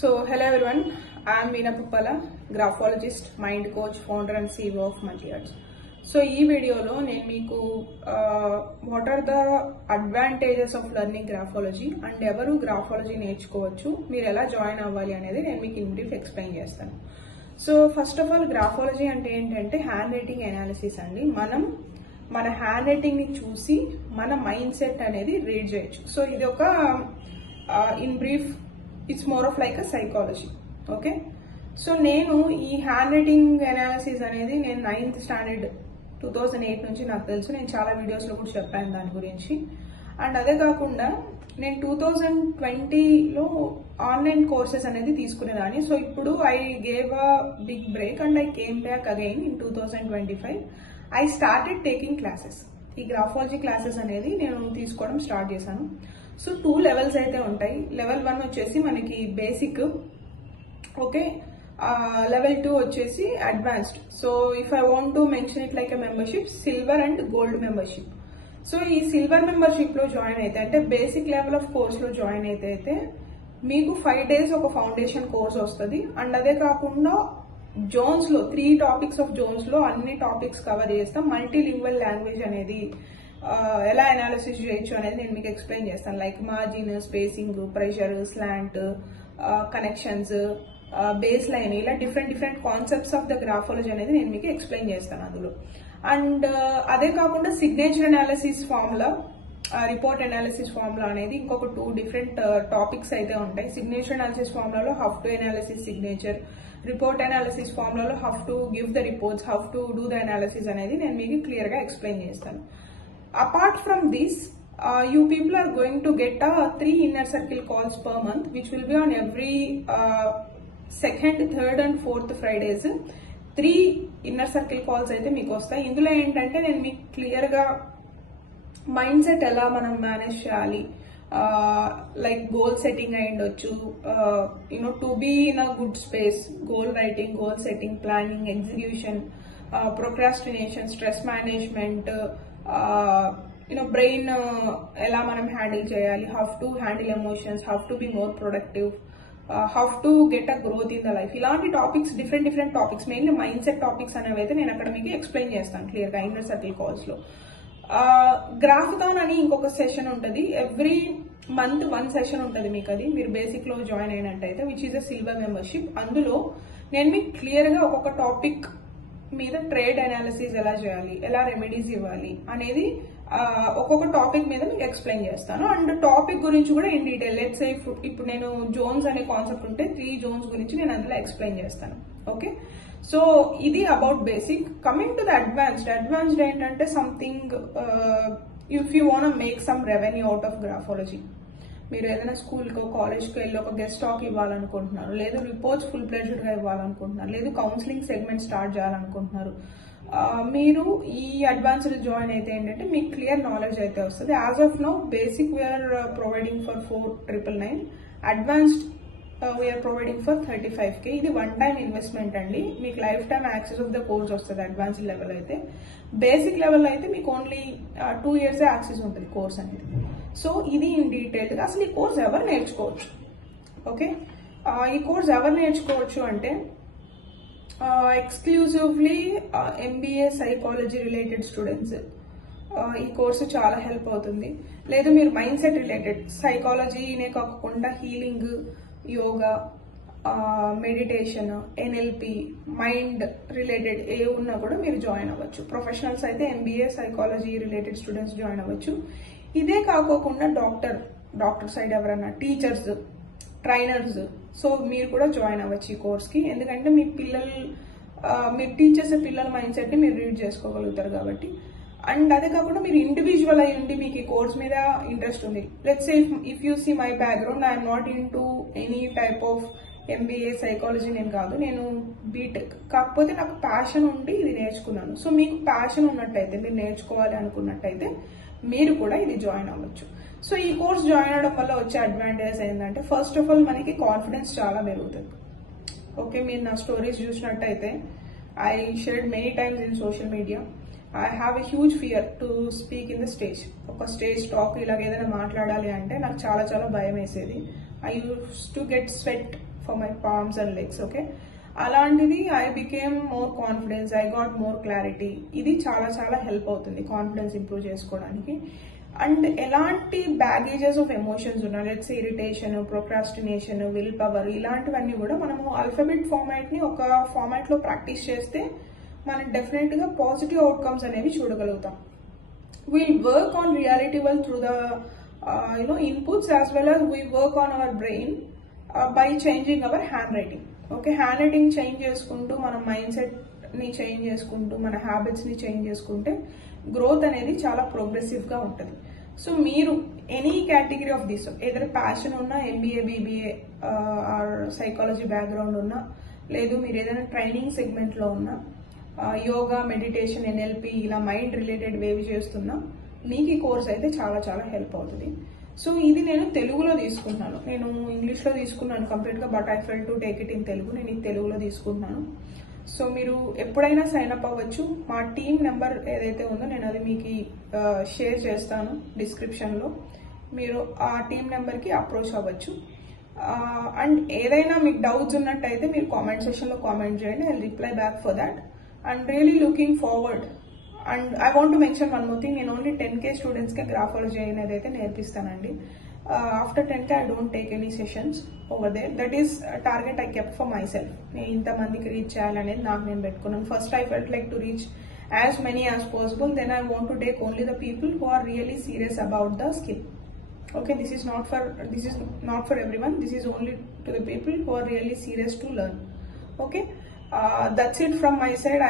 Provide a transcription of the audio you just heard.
So, hello everyone, I am Meena Puppala, graphologist, mind coach, founder and CEO of Multi-Arts. So, in this video, what are the advantages of learning graphology and evaru graphology నేర్చుకోవచ్చు మీరు ఎలా join అవ్వాలి అనేది నేను మీకు in brief explain చేస్తాను. So first of all graphology అంటే ఏంటంటే హ్యాండ్ రైటింగ్ అనాలిసిస్ అండి. మనం మన హ్యాండ్ రైటింగ్ ని చూసి మన మైండ్ సెట్ అనేది రీడ్ చేయొచ్చు. సో ఇది ఒక in brief it's more of like a psychology. Okay, so నేను ఈ హ్యాండ్ రైటింగ్ అనాలిసిస్ అనేది నేను 9th స్టాండర్డ్ 2008 నుంచి నాకు తెలుసు. నేను చాలా వీడియోస్లో కూడా చెప్పాను దాని గురించి. అండ్ అదే కాకుండా నేను 2020లో ఆన్లైన్ కోర్సెస్ అనేది తీసుకునేదాన్ని. సో ఇప్పుడు I gave a big break and I came back again in 2025. I started taking classes. ఈ గ్రాఫాలజీ క్లాసెస్ అనేది నేను తీసుకోవడం స్టార్ట్ చేశాను. సో 2 లెవెల్స్ అయితే ఉంటాయి. లెవెల్ 1 వచ్చేసి మనకి బేసిక్, ఓకే, లెవెల్ 2 వచ్చేసి advanced. So if I want to mention it like a membership, silver and gold membership. So ఈ సిల్వర్ మెంబర్షిప్ లో జాయిన్ అయితే అంటే బేసిక్ లెవెల్ ఆఫ్ కోర్స్ లో జాయిన్ అయితే మీకు 5 days ఒక ఫౌండేషన్ కోర్స్ వస్తుంది. అండ్ అదే కాకుండా జోన్స్ లో 3 టాపిక్స్ ఆఫ్ జోన్స్ లో అన్ని టాపిక్స్ కవర్ చేస్తాం. మల్టీలింగ్వల్ లాంగ్వేజ్ అనేది ఎలా అనాలిసిస్ చేయొచ్చు అనేది నేను మీకు ఎక్స్ప్లెయిన్ చేస్తాను. Like margin, spacing, pressure, slant, connections, base line, ఇలా different concepts of the graphology అనేది నేను మీకు ఎక్స్ప్లెయిన్ చేస్తాను అందులో. అండ్ అదే కాకుండా signature analysis formula, report analysis formula అనేది ఇంకొక 2 డిఫరెంట్ టాపిక్స్ అయితే ఉంటాయి. సిగ్నేచర్ అనాలిసిస్ ఫార్ములాలో how to analysis signature, report analysis ఫార్ములాలో how to give the reports, how to do the analysis అనేది నేను మీకు క్లియర్ గా ఎక్స్ప్లెయిన్ చేస్తాను. Apart from this, you people are going to get 3 inner circle calls per month, which will be on every 2nd, 3rd and 4th Fridays. 3 inner circle calls అయితే మీకు వస్తాయి. ఇందులో ఏంటంటే నేను మీకు క్లియర్ గా మైండ్ సెట్ ఎలా మనం మేనేజ్ చేయాలి, లైక్ గోల్ సెట్టింగ్ అయి ఉండొచ్చు, to be in a good space, goal writing, goal setting, planning, execution, procrastination, stress management, brain ఎలా మనం హ్యాండిల్ చేయాలి, how to handle emotions, how to be more productive, how to get a growth in the life, ఇలాంటి topics, different topics, mainly mind set topics అనేవి అయితే నేను అక్కడ మీకు explain చేస్తాను క్లియర్ గా ఇన్నర్ సర్కిల్ కాల్స్ లో. గ్రాఫథాన్ అని ఇంకొక సెషన్ ఉంటుంది. ఎవ్రీ మంత్ 1 సెషన్ ఉంటుంది మీకు. అది మీరు బేసిక్ లో జాయిన్ అయినట్టయితే, which is a silver membership. అందులో నేను మీకు క్లియర్ గా ఒక్కొక్క టాపిక్ మీద ట్రేడ్ అనాలిసిస్ ఎలా చేయాలి, ఎలా రెమెడీస్ ఇవ్వాలి అనేది ఒక్కొక్క టాపిక్ మీద మీకు ఎక్స్ప్లెయిన్ చేస్తాను. అండ్ టాపిక్ గురించి కూడా ఇన్ డీటెయిల్, లెట్స్ సే ఇప్పుడు నేను జోన్స్ అనే కాన్సెప్ట్ ఉంటే 3 జోన్స్ గురించి నేను అందులో ఎక్స్ప్లెయిన్ చేస్తాను. ఓకే, సో ఇది about basic. Coming to the advanced ఏంటంటే something if you want make some revenue out of graphology. మీరు ఏదైనా స్కూల్కో కాలేజ్కి వెళ్ళి ఒక గెస్ట్ టాక్ ఇవ్వాలనుకుంటున్నారు, లేదు రిపోర్ట్స్ ఫుల్ ప్లెజర్డ్ గా ఇవ్వాలనుకుంటున్నారు, లేదు కౌన్సిలింగ్ సెగ్మెంట్ స్టార్ట్ చేయాలనుకుంటున్నారు, మీరు ఈ అడ్వాన్స్డ్ జాయిన్ అయితే ఏంటంటే మీకు క్లియర్ నాలెడ్జ్ అయితే వస్తుంది. As of now basic we are providing for 4,999, advanced we are providing for 35K. ఇది 1 time ఇన్వెస్ట్మెంట్ అండి. మీకు life time access of the course వస్తుంది అడ్వాన్స్డ్ లెవెల్ అయితే. బేసిక్ లెవెల్ అయితే మీకు ఓన్లీ 2 years యాక్సెస్ ఉంటుంది కోర్స్ అనేది. సో ఇది ఇన్ డీటెయిల్ గా అసలు ఈ కోర్స్ ఎవరు నేర్చుకోవచ్చు. ఓకే, ఈ కోర్స్ ఎవరు నేర్చుకోవచ్చు అంటే exclusively MBA psychology related students ఈ కోర్సు చాలా హెల్ప్ అవుతుంది. లేదు మీరు మైండ్ సెట్ రిలేటెడ్ సైకాలజీనే కాకుండా healing, yoga, meditation, NLP, mind related ఏ ఉన్నా కూడా మీరు జాయిన్ అవ్వచ్చు. ప్రొఫెషనల్స్ అయితే MBA psychology related students join అవ్వచ్చు. ఇదే కాకోకుండా డాక్టర్ సైడ్ ఎవరన్నా, టీచర్స్, ట్రైనర్స్, సో మీరు కూడా జాయిన్ అవ్వచ్చు ఈ కోర్స్కి. ఎందుకంటే మీ మీరు టీచ్ చేసే పిల్లల మైండ్ సెట్ ని మీరు రీడ్ చేసుకోగలుగుతారు కాబట్టి. అండ్ అదే కాకుండా మీరు ఇండివిజువల్ అయి ఉండి మీకు ఈ కోర్స్ మీద ఇంట్రెస్ట్ ఉంది. Let's say if you see my background, I'm not into any type of MBA psychology నేను కాదు, నేను బీటెక్. కాకపోతే నాకు ప్యాషన్ ఉండి ఇది నేర్చుకున్నాను. సో మీకు ప్యాషన్ ఉన్నట్టయితే, మీరు నేర్చుకోవాలి అనుకున్నట్టయితే మీరు కూడా ఇది జాయిన్ అవ్వచ్చు. సో ఈ కోర్స్ జాయిన్ అవడం వల్ల వచ్చే అడ్వాంటేజ్ ఏంటంటే ఫస్ట్ ఆఫ్ ఆల్ మనకి కాన్ఫిడెన్స్ చాలా పెరుగుతుంది. ఓకే, మీరు నా స్టోరీస్ చూసినట్టయితే I shared many times in social media. I have a huge fear to speak in the stage. ఒక స్టేజ్ టాక్ ఇలాగ ఏదైనా మాట్లాడాలి అంటే నాకు చాలా భయం వేసేది. I use to get sweat for my palms and legs. Okay, అలాంటిది I became more confidence, I got more clarity. ఇది చాలా చాలా హెల్ప్ అవుతుంది కాన్ఫిడెన్స్ ఇంప్రూవ్ చేసుకోవడానికి. అండ్ ఎలాంటి బ్యాగేజెస్ ఆఫ్ ఎమోషన్స్ ఉన్నా, let's irritation, procrastination, will power, ఇలాంటివన్నీ కూడా మనము ఆల్ఫాబెట్ ఫార్మాట్ ని ఒక ఫార్మాట్ లో ప్రాక్టీస్ చేస్తే మనం డెఫినెట్ గా పాజిటివ్ అవుట్కమ్స్ అనేవి చూడగలుగుతాం. Will work on reality well through the inputs as well as we work on our brain by changing our handwriting. Okay, hand writing change చేసుకుంటూ మన మైండ్ సెట్ ని change చేసుకుంటూ మన హ్యాబిట్స్ ని change చేసుకుంటే growth అనేది చాలా ప్రోగ్రెసివ్ గా ఉంటుంది. సో మీరు ఎనీ కేటగిరీ ఆఫ్ దిస్, ఏదైనా ప్యాషన్ ఉన్నా, MBA, BBA or psychology background ఉన్నా, లేదు మీరు ఏదైనా ట్రైనింగ్ సెగ్మెంట్ లో ఉన్నా, యోగా, మెడిటేషన్, ఎన్ఎల్పి, ఇలా మైండ్ రిలేటెడ్ వేవి చేస్తున్నా, మీకు ఈ కోర్స్ అయితే చాలా చాలా హెల్ప్ అవుతుంది. సో ఇది నేను తెలుగులో తీసుకున్నాను, నేను ఇంగ్లీష్ లో తీసుకున్నాను కంప్లీట్ గా, but I felt to take it in Telugu. నేను ఇది తెలుగులో తీసుకుంటున్నాను. సో మీరు ఎప్పుడైనా సైన్ అప్ అవ్వచ్చు. మా టీమ్ నెంబర్ ఏదైతే ఉందో నేను అది మీకు షేర్ చేస్తాను డిస్క్రిప్షన్ లో, మీరు ఆ టీమ్ నెంబర్ కి అప్రోచ్ అవ్వచ్చు. అండ్ ఏదైనా మీకు డౌట్స్ ఉన్నట్టయితే మీరు కామెంట్ సెక్షన్ లో కామెంట్ చేయండి, I reply back for that. And really looking forward. And I want to mention one more thing, నేను ఓన్లీ 10K స్టూడెంట్స్ కి గ్రాఫాలజీ అనేది అయితే నేర్పిస్తానండి. After 10K I don't take any sessions over there. That is a target I kept for myself. నేను ఇంతమందికి reach చేయాలనేది నాకు నేను పెట్టుకున్నాను. First I felt like to reach as many as possible. Then I want to take only the people who are really serious about the skill. Okay, this is not for everyone. This is only to the people who are really serious to learn. Okay, that's it from my side.